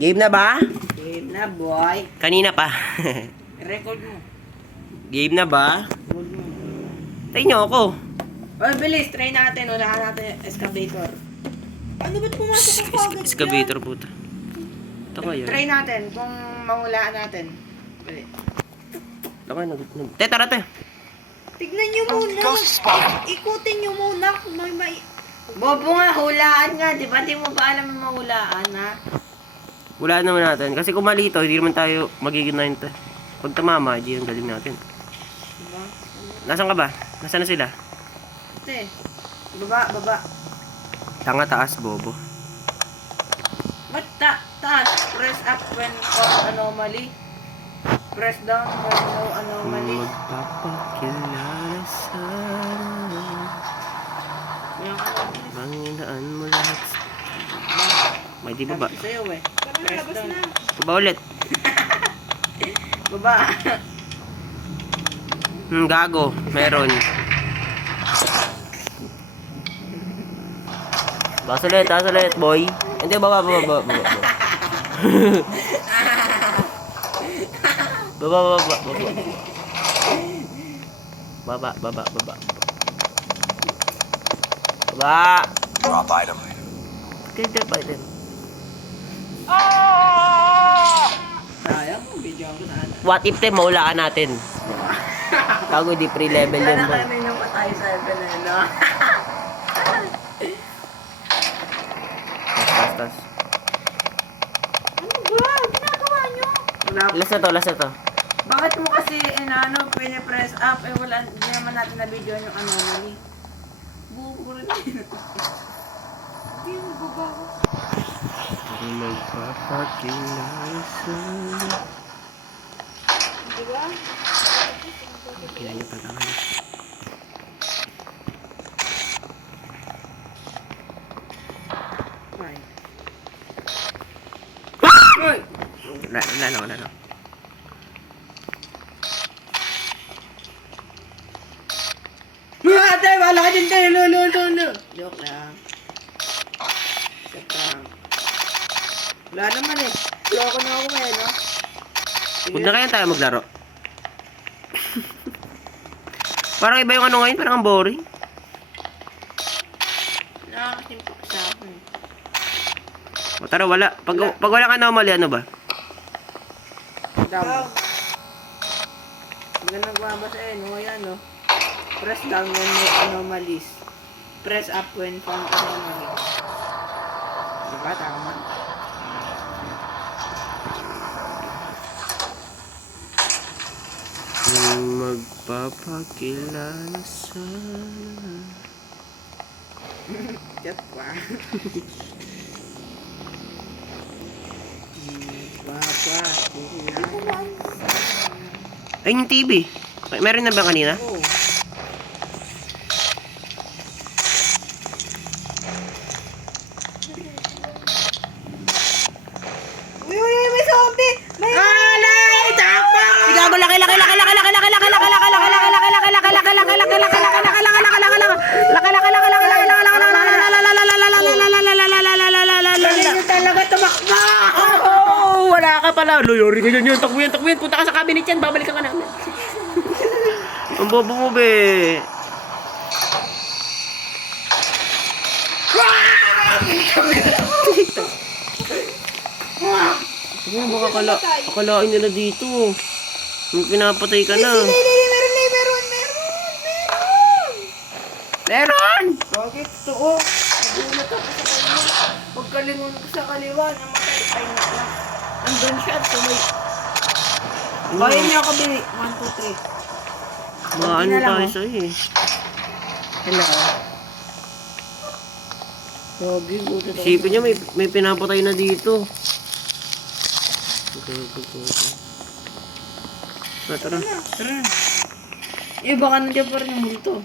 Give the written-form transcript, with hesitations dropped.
Game na ba? Game na, boy. Kanina pa. Record mo. Game na ba? Record mo. Tayo nyo ako. Oy, bilis. Try natin. Unahan natin yung excavator. Ano ba't pumasok ang kagad Excavator puta. Ito kayo. Try natin kung mahulaan natin. Bali. Ito kayo. Te, tara te. Tignan nyo muna. Ikutin nyo muna. May Bobo nga, hulaan nga. Di ba? Di mo pa alam yung mahulaan, ha? Wala naman natin. Kasi kung mali ito, hindi naman tayo magiging 9 te. Pag tamama, hindi yung galing natin. Diba? Nasaan ka ba? Nasaan na sila? Ate. Baba, baba. Tanga taas, bobo. Ba't taas? Press up when caught anomaly. Press down when no anomaly. Magpapakilala sana. Yung ano. Banginaan mo lahat. May di baba. Sabi sa'yo eh. Tara, Press labas down. na. Baba ulit. Baba. Gago. Meron. Taas ulit, boy. Hindi, baba. Baba. Baba. Drop item. Ganda pa din. Sayang, video ko na. What if te, maulaan natin? Kago, di pre-level yun, boy. Kanina pa tayo sa FNL, no? Tas. Ano ba? Ginagawa nyo? Wala. Last na to. Bakit mo kasi, pine-press up, wala, hindi naman natin na video yung anomaly. Buko rin. Hindi mo babago. Magpapakilala sana. Diba? Kailan niyo patangan? Right. Wala na. Ate, wala ka din tayo. No. Joke lang. Joke. Wala naman eh. Loko na ako eh, no? Huwag na kaya tayo maglaro. Parang iba yung ano ngayon, parang ang boring. Nakakasimpak sa akin. O tara, wala. Pag wala ka na umali, ano ba? Down. Hindi ka nagbabasa eh, no? Yan, no? Press down when no anomalies. Press up when found anomaly. Diba? Tama. Magpapakilala sana. Chat pa. Ay, yung TV. Meron na ba kanina? Oh. Uy, may zombie! May Alay! Takbo! Sigaw mo, laki. Galing nyo talaga tumakbo! Oh, wala ka pala. Loyori ka yun. Takbo yan. Punta ka sa cabinet yan. Babalikan ka namin. Ang bobo mo, be. Ano, baka akalain nila dito. Pinapatay ka na. Meron! Bakit to? Oh, nagulat ako sa kanya. Pagkalingon ko sa kaliwa, namatay. Ay, nakla. Nandun siya, tumay. Kaya niya ako bili. 1, 2, 3. Maano lang, tayo oh. sa'yo eh. Hello. Gogi, buti tayo. Isipin niya may pinapatay na dito. Tara. Tara. Eh, baka nandiyan pa rin yung multo.